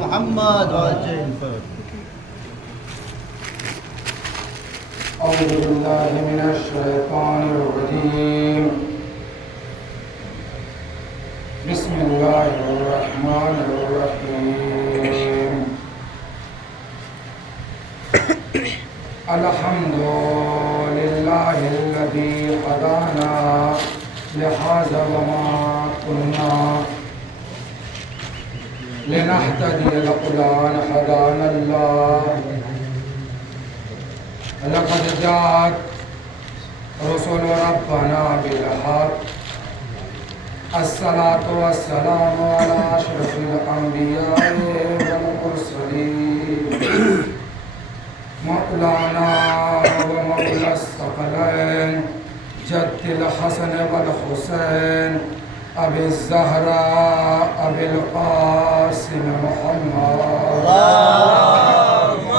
محمد وعجل. أعوذ بالله من الشيطان الرجيم. بسم الله الرحمن الرحيم. الحمد لله الذي هدانا لهذا وما كنا لنهتدي لولا أن هدانا الله. لقد جاءت رسل ربنا بالحق. الصلاة والسلام على أشرف الأنبياء والمرسلين مولانا ومولى الثقلين جد الحسن والحسين أبي الزهراء أبي القاسم محمد. اللهم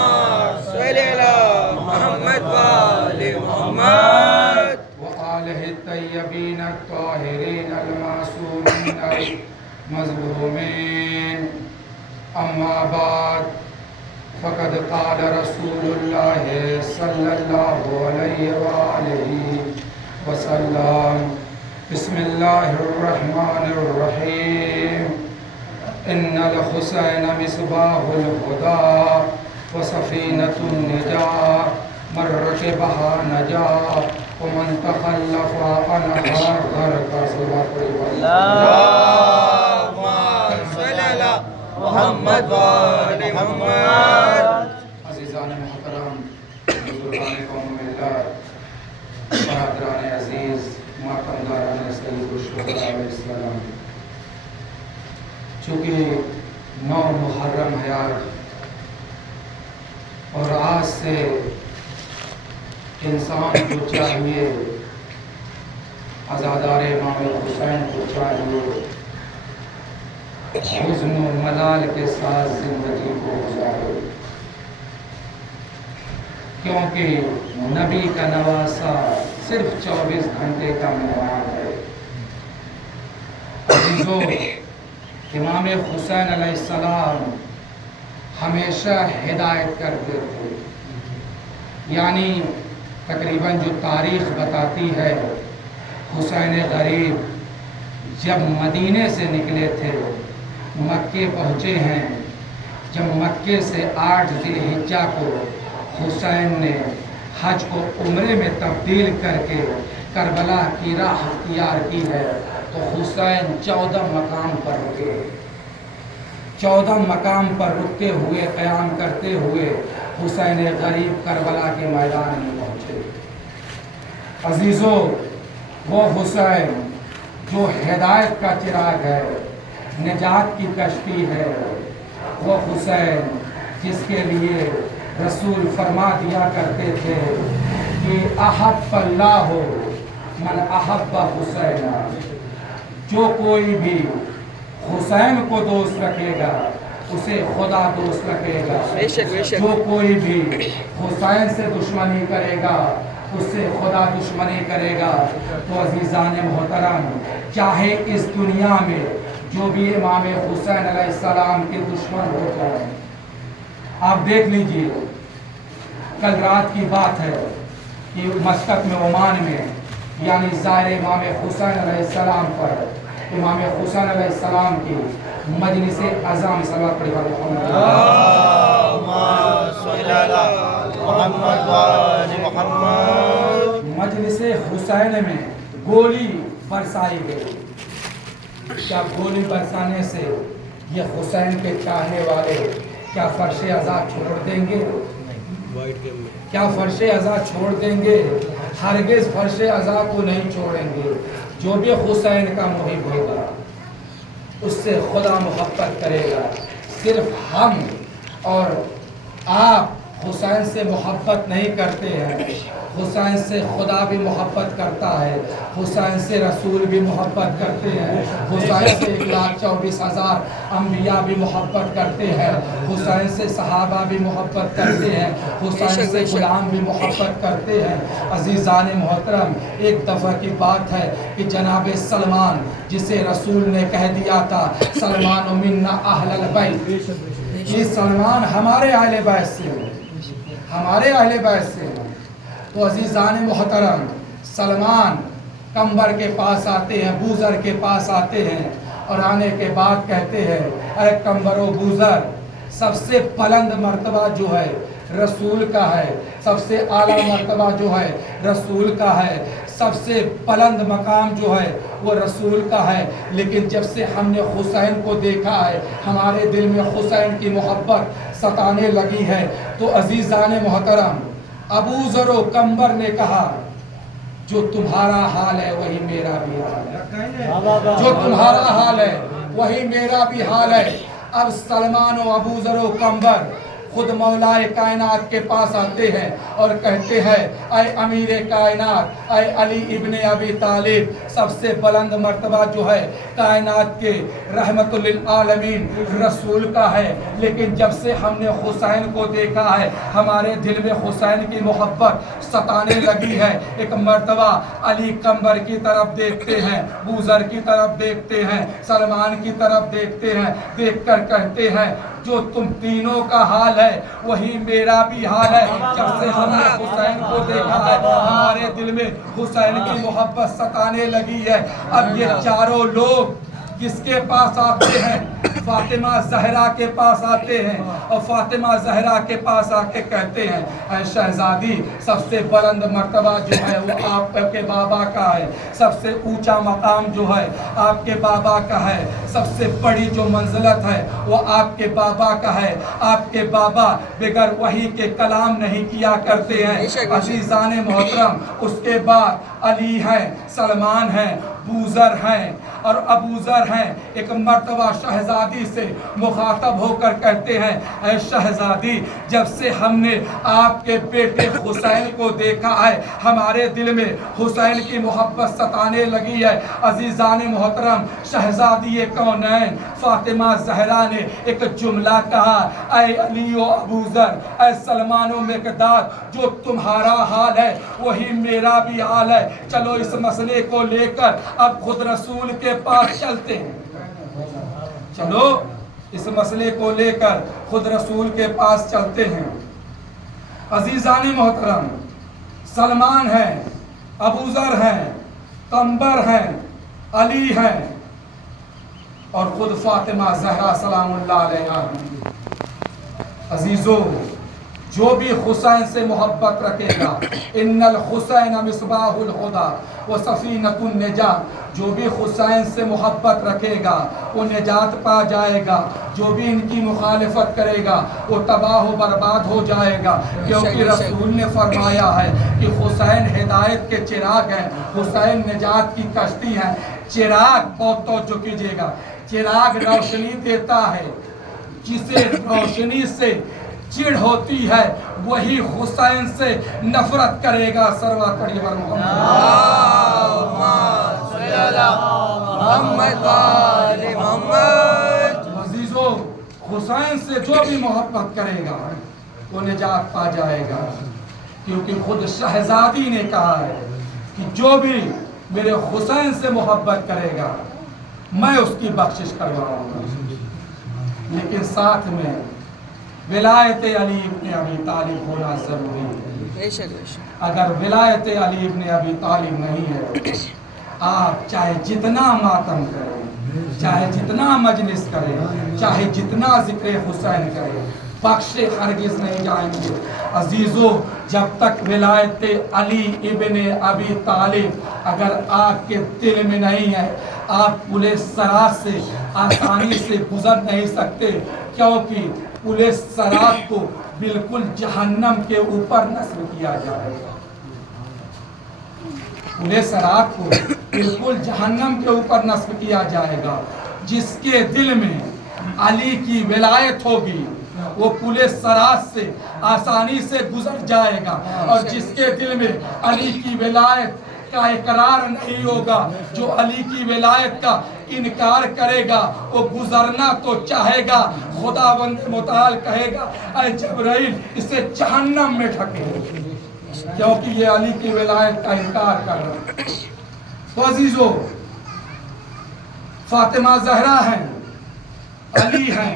صل على محمد وآل محمد وآله الطيبين الطاهرين المعصومين المظلومين. أما بعد فقد قال رسول الله صلى الله عليه وآله وسلم. بسم الله الرحمن الرحيم. إن الحسين مصباح الهدى وسفينة النجاة من ركبها نجا ومن تخلف عنها غرق. اللهم صل على محمد وآل محمد. عزیزان محترم، بزرگان قوم ملت، برادران عزیز، ماتمداران سید الشہداء علیہ السلام، چونکہ 9 محرم ہے آج اور آج سے انسان کو چاہیے، عزادار امام حسین کو چاہیے حزن و ملال کے ساتھ زندگی کو گزارے، کیونکہ نبی کا نواسہ صرف 24 گھنٹے کا مہمان ہے۔ عزیزو، امام حسین علیہ السلام ہمیشہ ہدایت کرتے تھے، یعنی تقریباً جو تاریخ بتاتی ہے، حسین غریب جب مدینے سے نکلے تھے، مکے پہنچے ہیں، جب مکے سے 8 ذی الحجہ کو حسین نے حج کو عمرے میں تبدیل کر کے کربلا کی راہ اختیار کی ہے، تو حسین 14 مقام پر رکے، 14 مقام پر رکتے ہوئے قیام کرتے ہوئے حسین غریب کربلا کے میدان میں پہنچے۔ عزیزو، وہ حسین جو ہدایت کا چراغ ہے، نجات کی کشتی ہے، وہ حسین جس کے لیے رسول فرما دیا کرتے تھے کہ احب اللہ من احب حسین، جو کوئی بھی حسین کو دوست رکھے گا اسے خدا دوست رکھے گا، جو کوئی بھی حسین سے دشمنی کرے گا اس سے خدا دشمنی کرے گا۔ تو عزیزان محترم، چاہے اس دنیا میں جو بھی امام حسین علیہ السلام کے دشمن ہو جائے، آپ دیکھ لیجئے، کل رات کی بات ہے کہ مسقط میں عمان میں، یعنی زائر امام حسین علیہ السلام پر امام حسین علیہ السلام کی مجلس عظام صلوات پڑھی اللهم صل على محمد وآل محمد. مجلس حسین میں گولی برسائی گئی۔ کیا گولی برسانے سے یہ حسین کے چاہنے والے کیا فرش عزا چھوڑ دیں گے؟ کیا فرش عزا چھوڑ دیں گے؟ ہرگز فرش عزا کو نہیں چھوڑیں گے۔ جو بھی حسین کا محب ہوگا اس سے خدا محبت کرے گا۔ صرف ہم اور آپ حسین سے محبت نہیں کرتے ہیں، حسین سے خدا بھی محبت کرتا ہے، حسین سے رسول بھی محبت کرتے ہیں، حسین سے 1,24,000 انبیاء بھی محبت کرتے ہیں، حسین سے صحابہ بھی محبت کرتے ہیں، حسین سے غلام بھی محبت کرتے ہیں۔ عزیزان محترم، ایک دفعہ کی بات ہے کہ جناب سلمان، جسے رسول نے کہہ دیا تھا سلمان منا اہل البیت، یہ سلمان ہمارے اہل بیت سے ہیں، ہمارے اہل بیت سے ہیں۔ تو عزیزان محترم، سلمان قمبر کے پاس آتے ہیں، بوذر کے پاس آتے ہیں، اور آنے کے بعد کہتے ہیں اے قمبر و بوذر، سب سے بلند مرتبہ جو ہے رسول کا ہے، سب سے اعلیٰ مرتبہ جو ہے رسول کا ہے، سب سے بلند مقام جو ہے وہ رسول کا ہے، لیکن جب سے ہم نے حسین کو دیکھا ہے ہمارے دل میں حسین کی محبت ستانے لگی ہے۔ تو عزیزان محترم، ابو ذر و قمبر نے کہا جو تمہارا حال ہے وہی میرا بھی حال ہے، جو تمہارا حال ہے وہی میرا بھی حال ہے۔ اب سلمان و ابو ذر و قمبر خود مولا کائنات کے پاس آتے ہیں اور کہتے ہیں اے امیر کائنات، اے علی ابن ابی طالب، سب سے بلند مرتبہ جو ہے کائنات کے رحمت للعالمین رسول کا ہے، لیکن جب سے ہم نے حسین کو دیکھا ہے ہمارے دل میں حسین کی محبت ستانے لگی ہے۔ ایک مرتبہ علی قمبر کی طرف دیکھتے ہیں، بوذر کی طرف دیکھتے ہیں، سلمان کی طرف دیکھتے ہیں، دیکھ کر کہتے ہیں جو تم تینوں کا حال ہے وہی میرا بھی حال ہے۔ جب سے ہم نے حسین کو دیکھا ہے ہمارے دل میں حسین کی محبت ستانے لگی ہے۔ اب یہ چاروں لوگ کس کے پاس آتے ہیں؟ فاطمہ زہرا کے پاس آتے ہیں، اور فاطمہ زہرا کے پاس آ کے کہتے ہیں اے شہزادی، سب سے بلند مرتبہ جو ہے وہ آپ کے بابا کا ہے، سب سے اونچا مقام جو ہے آپ کے بابا کا ہے، سب سے بڑی جو منزلت ہے وہ آپ کے بابا کا ہے۔ آپ کے بابا بغیر وحی کے کلام نہیں کیا کرتے ہیں۔ عزیزان محترم، اس کے بعد علی ہیں، سلمان ہیں، بوذر ہیں اور ابو ذر ہیں۔ ایک مرتبہ شہزادی سے مخاطب ہو کر کہتے ہیں اے شہزادی، جب سے ہم نے آپ کے بیٹے حسین کو دیکھا ہے ہمارے دل میں حسین کی محبت ستانے لگی ہے۔ عزیزان محترم، شہزادی کونین فاطمہ زہرا نے ایک جملہ کہا اے علی و ابو ذر، اے سلمان و مقداد، جو تمہارا حال ہے وہی میرا بھی حال ہے۔ چلو اس مسئلے کو لے کر اب خود رسول کے پاس چلتے ہیں، چلو اس مسئلے کو لے کر خود رسول کے پاس چلتے ہیں۔ عزیزان محترم، سلمان ہیں، ابو ذر ہیں، قمبر ہیں، علی ہیں اور خود فاطمہ زہرا سلام اللہ علیہا ہیں۔ عزیزو، جو بھی حسین سے محبت رکھے گا، ان الحسین مصباح الہدی و سفینۃ النجات، جو بھی حسین سے محبت رکھے گا وہ نجات پا جائے گا، جو بھی ان کی مخالفت کرے گا وہ تباہ و برباد ہو جائے گا، کیونکہ رسول نے فرمایا ہے کہ حسین ہدایت کے چراغ ہیں، حسین نجات کی کشتی ہیں۔ چراغ، بہت توجہ کیجیے گا، چراغ روشنی دیتا ہے، جسے روشنی سے چڑ ہوتی ہے وہی حسین سے نفرت کرے گا۔ سروات پڑھیے بر محمد۔ عزیزو، حسین سے جو بھی محبت کرے گا وہ نجات پا جائے گا، کیونکہ خود شہزادی نے کہا ہے کہ جو بھی میرے حسین سے محبت کرے گا میں اس کی بخشش کرواؤں گا، لیکن ساتھ میں ولایت علی ابن ابی طالب ہونا ضروری ہے۔ اگر ولایت علی ابن ابی طالب نہیں ہے، آپ چاہے جتنا ماتم کریں، چاہے جتنا مجلس کریں، چاہے جتنا ذکر حسین کریں، بخشے ہرگز نہیں جائیں گے۔ عزیزو، جب تک ولایت علی ابن ابی طالب اگر آپ کے دل میں نہیں ہے، آپ پولیس سرات سے آسانی سے گزر نہیں سکتے، کیونکہ پولیس سرات کو بالکل جہنم کے اوپر نصب کیا جائے گا، پولیس سرات کو بالکل جہنم کے اوپر نصب کیا جائے گا۔ جس کے دل میں علی کی ولایت ہوگی وہ پولیس سرات سے آسانی سے گزر جائے گا، اور جس کے دل میں علی کی ولایت کا اقرار نہیں ہوگا، جو علی کی ولایت کا انکار کرے گا وہ گزرنا تو چاہے گا، خداوند متعال کہے گا اے جبرائیل اسے جہنم میں ڈھکو، کیونکہ یہ علی کی ولایت کا انکار کر رہا ہے۔ تو عزیزو، فاطمہ زہرا ہیں، علی ہیں،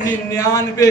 99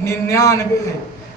99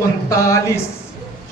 39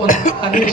39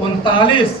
39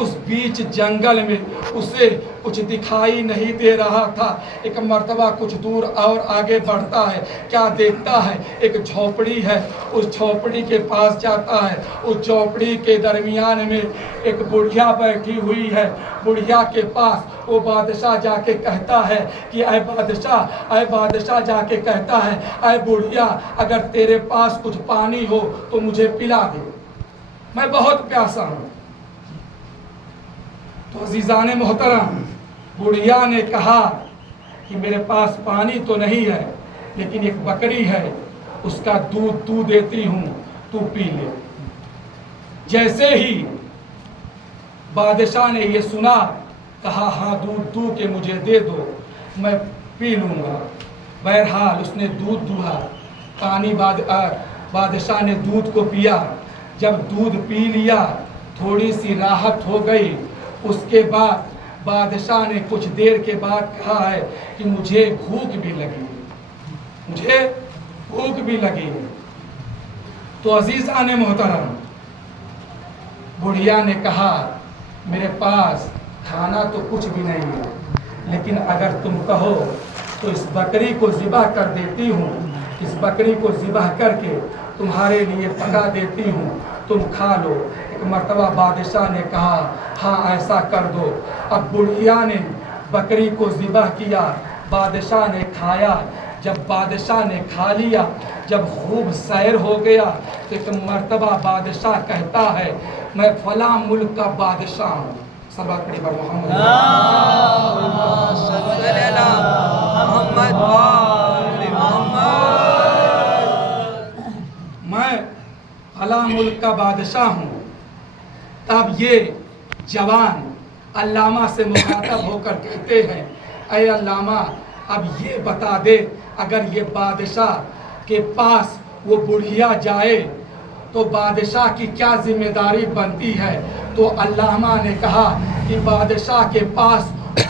اس بیچ جنگل میں اسے کچھ دکھائی نہیں دے رہا تھا۔ ایک مرتبہ کچھ دور اور آگے بڑھتا ہے، کیا دیکھتا ہے؟ ایک جھوپڑی ہے، اس جھوپڑی کے پاس جاتا ہے۔ اس جھوپڑی کے درمیان میں ایک بڑھیا بیٹھی ہوئی ہے۔ بڑھیا کے پاس وہ بادشاہ جا کے کہتا ہے کہ اے بادشاہ جا کے کہتا ہے، اے بڑھیا، اگر تیرے پاس کچھ پانی ہو تو مجھے پلا دے، میں بہت پیاسا ہوں۔ تو عزیزان محترم، بڑھیا نے کہا کہ میرے پاس پانی تو نہیں ہے، لیکن ایک بکری ہے، اس کا دودھ تو دیتی ہوں، تو پی لے۔ جیسے ہی بادشاہ نے یہ سنا، کہا ہاں دودھ دو کہ مجھے دے دو، میں پی لوں گا۔ بہرحال اس نے دودھ دیا، پانی بادشاہ نے دودھ کو پیا۔ جب دودھ پی لیا تھوڑی سی راحت ہو گئی۔ اس کے بعد بادشاہ نے کچھ دیر کے بعد کہا ہے کہ مجھے بھوک بھی لگی۔ تو عزیزان محترم، بڑھیا نے کہا میرے پاس کھانا تو کچھ بھی نہیں ہے، لیکن اگر تم کہو تو اس بکری کو ذبح کر دیتی ہوں، اس بکری کو ذبح کر کے تمہارے لیے پکا دیتی ہوں، تم کھا لو۔ ایک مرتبہ بادشاہ نے کہا ہاں ایسا کر دو۔ اب بڑھیا نے بکری کو ذبح کیا، بادشاہ نے کھایا۔ جب بادشاہ نے کھا لیا، جب خوب سیر ہو گیا، تو ایک مرتبہ بادشاہ کہتا ہے میں فلاں ملک کا بادشاہ ہوں۔ صلوات پڑھیے بر محمد۔ میں فلاں ملک کا بادشاہ ہوں۔ تب یہ جوان علامہ سے مخاطب ہو کر کہتے ہیں اے علامہ، اب یہ بتا دے اگر یہ بادشاہ کے پاس وہ بڑھیا جائے تو بادشاہ کی کیا ذمہ داری بنتی ہے؟ تو علامہ نے کہا کہ بادشاہ کے پاس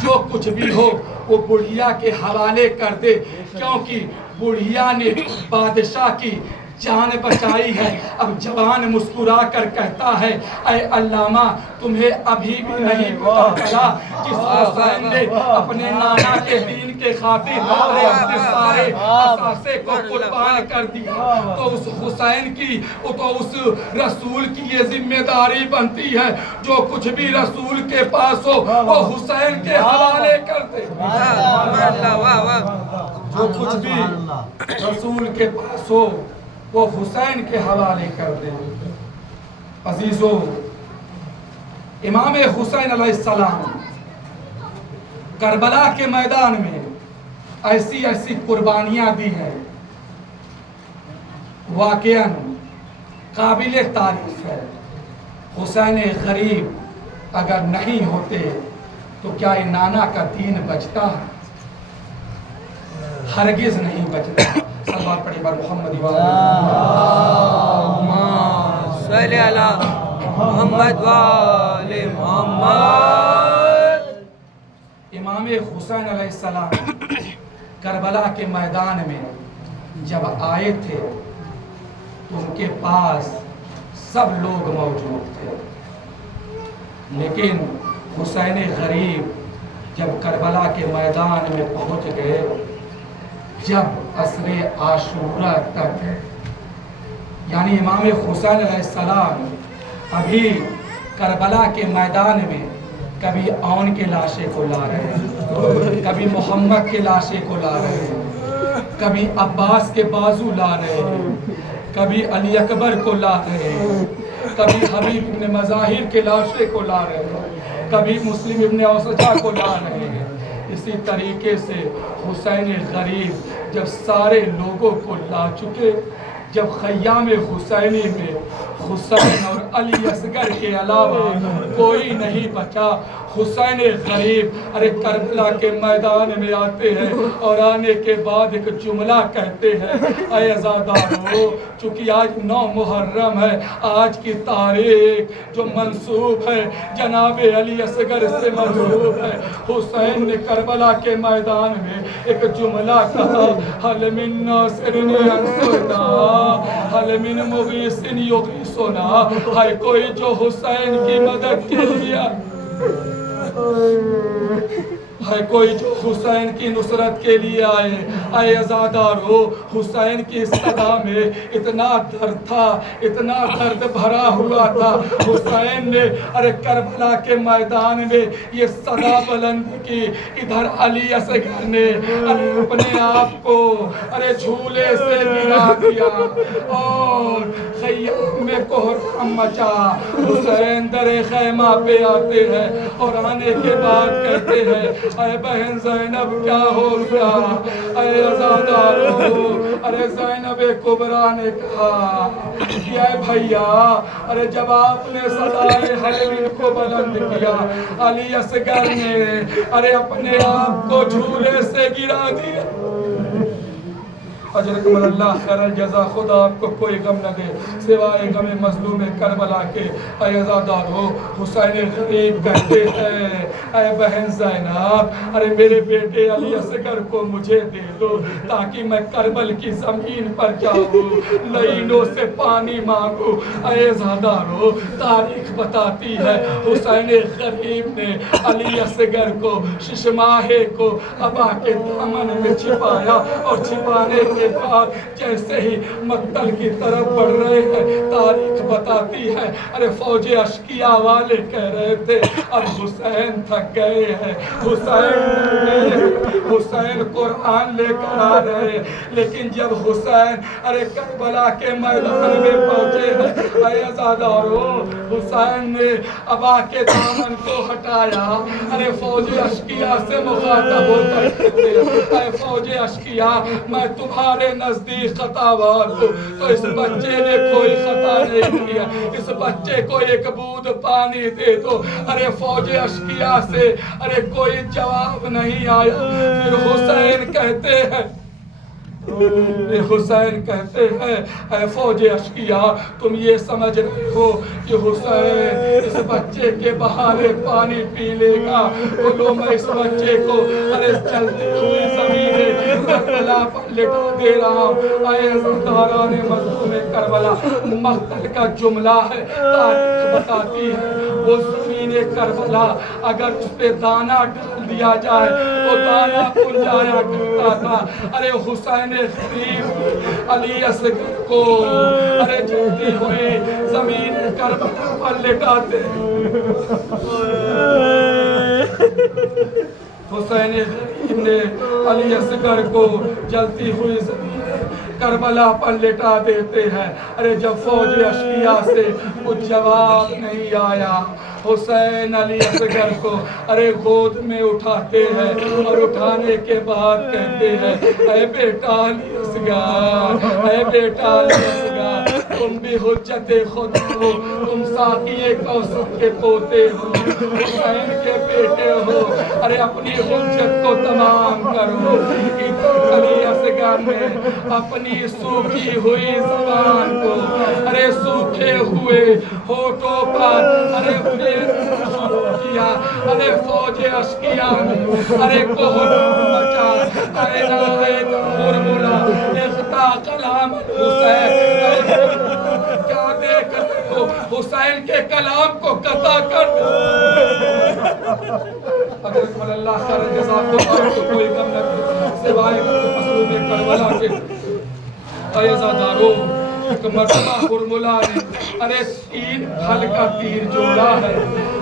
جو کچھ بھی ہو وہ بڑھیا کے حوالے کر دے، کیونکہ بڑھیا نے بادشاہ کی جان بچائی ہے۔ اب جوان مسکرا کر کہتا ہے اے علامہ، تمہیں ابھی بھی نہیں پتا چلا جس حسین نے اپنے نانا کے دین کے خاطر اپنے سارے اثاثے کو قربان کر دیا، تو اس حسین کی تو اس رسول کی یہ ذمہ داری بنتی ہے جو کچھ بھی رسول کے پاس ہو وہ حسین کے حوالے کر دے۔ جو کچھ بھی رسول کے پاس ہو وہ حسین کے حوالے کر دے۔ عزیزو، امام حسین علیہ السلام کربلا کے میدان میں ایسی ایسی قربانیاں دی ہیں، واقعاً قابل تعریف ہے۔ حسین غریب اگر نہیں ہوتے تو کیا یہ نانا کا دین بچتا؟ ہرگز نہیں بچتا۔ صلوات پڑھیے بر محمد صلی اللہ محمد وآل محمد۔ امام حسین علیہ السلام کربلا کے میدان میں جب آئے تھے تو ان کے پاس سب لوگ موجود تھے، لیکن حسین غریب جب کربلا کے میدان میں پہنچ گئے، جب عصر عاشورہ تک، یعنی امام حسین علیہ السلام ابھی کربلا کے میدان میں کبھی اون کے لاشے کو لا رہے ہیں، کبھی محمد کے لاشے کو لا رہے ہیں، کبھی عباس کے بازو لا رہے ہیں، کبھی علی اکبر کو لا رہے ہیں، کبھی حبیب ابن مظاہر کے لاشے کو لا رہے ہیں، کبھی مسلم ابن اوسجہ کو لا رہے ہیں۔ اسی طریقے سے حسین غریب جب سارے لوگوں کو لا چکے، جب خیام حسینی میں حسین اور علی اصغر کے علاوہ کوئی نہیں بچا، حسین غریب ارے کربلا کے میدان میں آتے ہیں اور آنے کے بعد ایک جملہ کہتے ہیں اے عزادارو چونکہ آج 9 محرم ہے آج کی تاریخ جو منسوب ہے جناب علی اصغر سے منسوب ہے حسین نے کربلا کے میدان میں ایک جملہ کہا حل من ناصر ینصرنا حل من مغیث یغیثنا ہے کوئی جو حسین کی مدد کے لیے ہے کوئی جو حسین کی نصرت کے لیے آئے اے عزادارو حسین کی صدا میں اتنا درد تھا اتنا درد بھرا ہوا تھا حسین نے ارے کربلا کے میدان میں یہ صدا بلند کی ادھر علی اصغر نے ارے اپنے آپ کو ارے جھولے سے گرا دیا اور خیام میں کوہرام مچا حسین در خیمہ پہ آتے ہیں اور آنے کے بعد کہتے ہیں اے بہن زینب کیا ہو گیا اے عزادارو ارے زینب کبریٰ نے کہا کہ اے بھیا ارے جب آپ نے صدائے حلیم کو بلند کیا علی اصغر نے ارے اپنے آپ کو جھولے سے گرا دیا اجرکم اللہ خیر الجزا خدا آپ کو کوئی غم نہ دے سوائے غم مظلوم کربلا کے اے عزادارو حسین غریب کہتے ہیں اے بہن زینب ارے میرے بیٹے علی اصغر کو مجھے دے دو تاکہ میں کربل کی زمین پر جاؤں لعینوں سے پانی مانگوں اے عزادارو تاریخ بتاتی ہے حسین غریب نے علی اصغر کو ششماہے کو ابا کے دامن میں چھپایا اور چھپانے کے بعد جیسے ہی مقتل کی طرف بڑھ رہے ہیں تاریخ بتاتی ہے ارے فوج اشکیا والے کہہ رہے تھے اب حسین تھک گئے ہیں حسین قرآن لے کر آ رہے ہیں لیکن جب حسین ارے کربلا کے میدان میں پہنچے ہیں اے عزادارو حسین نے ابا کے دامن کو ہٹایا ارے فوج اشکیا سے مخاطب ہو کر کہتے ہیں اے فوج اشکیا میں تمہارے نزدیک خطاوار ہوں تو اس بچے نے کوئی خطا نہیں کیا اس بچے کو ایک بوند پانی دے دو ارے فوج اشکیا سے ارے کوئی جواب نہیں آیا پھر حسین کہتے ہیں اے فوج اشکیا تم یہ سمجھ رہے ہو کہ حسین اس بچے کے بہانے پانی پی لے گا تو لو میں اس بچے کو ارے چلتی ہوئی زمین کربلا پر لٹا دے رہا ہوں اے عزاداران مظلوم کربلا مقتل کا جملہ ہے تاریخ بتاتی ہے وہ زمین کربلا اگر اس پہ دانہ ڈال دیا جائے وہ دانہ پھول جایا کرتا تھا ارے حسین غریب علی اصغر کو ارے جلتی ہوئی زمین کربلا پر لٹاتے حسین غریب نے علی اصغر کو جلتی ہوئی زمین کربلا پر لٹا دیتے ہیں ارے جب فوج اشکیا سے کچھ جواب نہیں آیا حسین علی اصغر کو ارے گود میں اٹھاتے ہیں اور اٹھانے کے بعد کہتے ہیں اے بیٹا علی اصغر اے بیٹا علی اصغر تم بھی حجت خدا ہو تم ساقی کوثر کے پوتے ہو حسین کے بیٹے ہو ارے اپنی حجت کو تمام کرو علی اصغر نے اپنی سوکھی ہوئی زبان کو ارے سوکھے ہوئے ہونٹوں پر ارے شروع کیا ارے فوج اشکیا نے ارے کوہرام مچا ارے نعرے فارمولا اختا کلام حسین کیا دیکھ رہے ہو حسین کے کلام کو قطع کر دو اگر اکمل اللہ خیر جزا کو کوئی غم نہ سوائے مظلوم کربلا کے اے عزادارو ایک مرتبہ فارمولا نے ارے 3 پھل کا تیر جوڑا ہے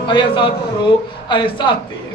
اے عزادارو ایسا تیر